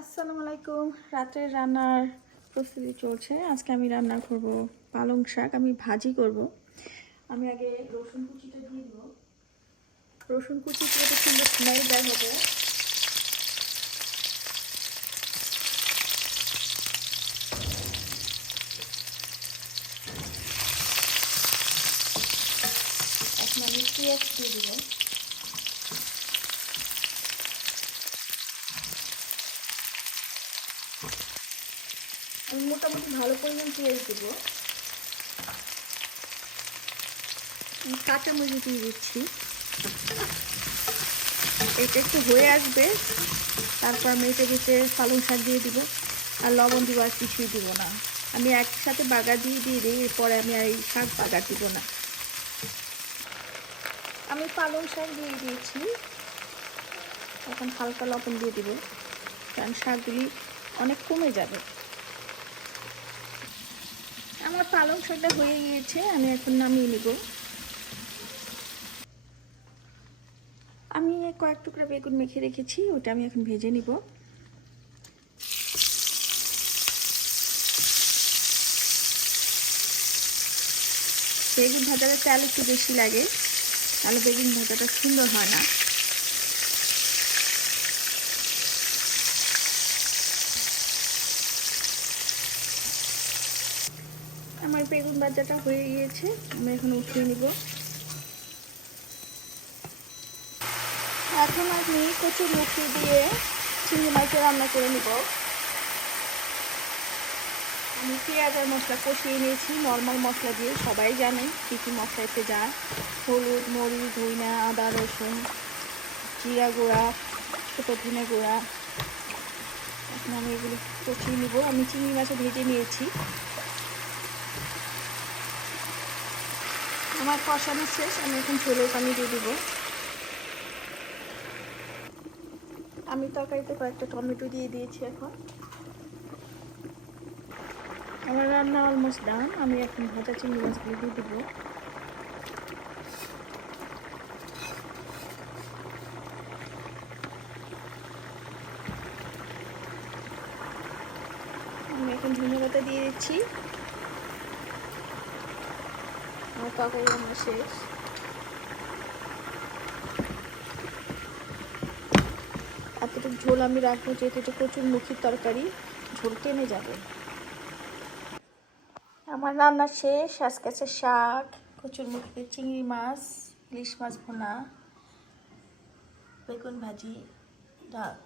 আসসালামু আলাইকুম। রাতের রান্নার প্রস্তুতি চলছে। আজকে আমি রান্না করব পালং শাক। আমি ভাজি করব। আমি আগে রসুন কুচিটা দিয়ে দেব। রসুন কুচি দিয়ে সুন্দর স্মেল বের হবে। এখন আমি পেঁয়াজ দিয়ে দেবো। আমি মোটামুটি ভালো পরিমাণ পেঁয়াজ দেবো। কাঁচামরিচ দিয়ে দিচ্ছি। এটা একটু হয়ে আসবে, তারপর আমি এটার ভিতরে পালং শাক দিয়ে দিব। আর লবণ দিব, আর কিছুই দিব না। আমি একসাথে বাগার দিয়ে দিই, এরপরে আমি আর এই শাক বাগার দিব না। আমি পালং শাক দিয়ে দিয়েছি। এখন হালকা লবণ দিয়ে দিব, কারণ শাকগুলি অনেক কমে যাবে। আমার পালং শাকটা হয়ে গিয়েছে, আমি এখন নামিয়ে নেব। আমি কয়েক টুকরা বেগুন মেখে রেখেছি, ওটা আমি এখন ভেজে নিব। বেগুন ভাজাটা তেল একটু বেশি লাগে, তাহলে বেগুন ভাজাটা সুন্দর হয় না। আমার বেগুন ভাজাটা হয়ে গিয়েছে, আমি এখন উঠিয়ে নিব। এখন আমি কচুরমুখী দিয়ে চিংড়ি মাছটা রান্না করে নিব। আমি পেঁয়াজ আর মশলা কষিয়ে নিয়েছি নর্মাল মশলা দিয়ে। সবাই জানে কী কী মশলা এতে যায়: হলুদ, মরিচ, ধনিয়া, আদা, রসুন, জিরা গুঁড়া, ছোটো ধনে গুঁড়া। এখন আমি এগুলো কষিয়ে নিব। আমি চিংড়ি মাছ ভেজে নিয়েছি। আমার কষানো শেষ, আমি এখন ঝোলের পানি দিয়ে দেবো। আমি তরকারিতে কয়েকটা টমেটো দিয়ে দিয়েছি। এখন আমার রান্না অলমোস্ট ডান। আমি এখন ভাজা চিংড়ি মাছগুলো দিয়ে দেবো। আমি এখন ধনিয়া পাতা দিয়ে দিচ্ছি। আমার তরকারি রান্না শেষ। এতটুকু ঝোল আমি রাখবো, যেহেতু এটা কচুরমুখির তরকারি, ঝোল টেনে যাবে। আমার রান্না শেষ। আজকে আছে শাক, কচুরমুখিতে চিংড়ি মাছ, ইলিশ মাছ ভুনা, বেগুন ভাজি, ডাল।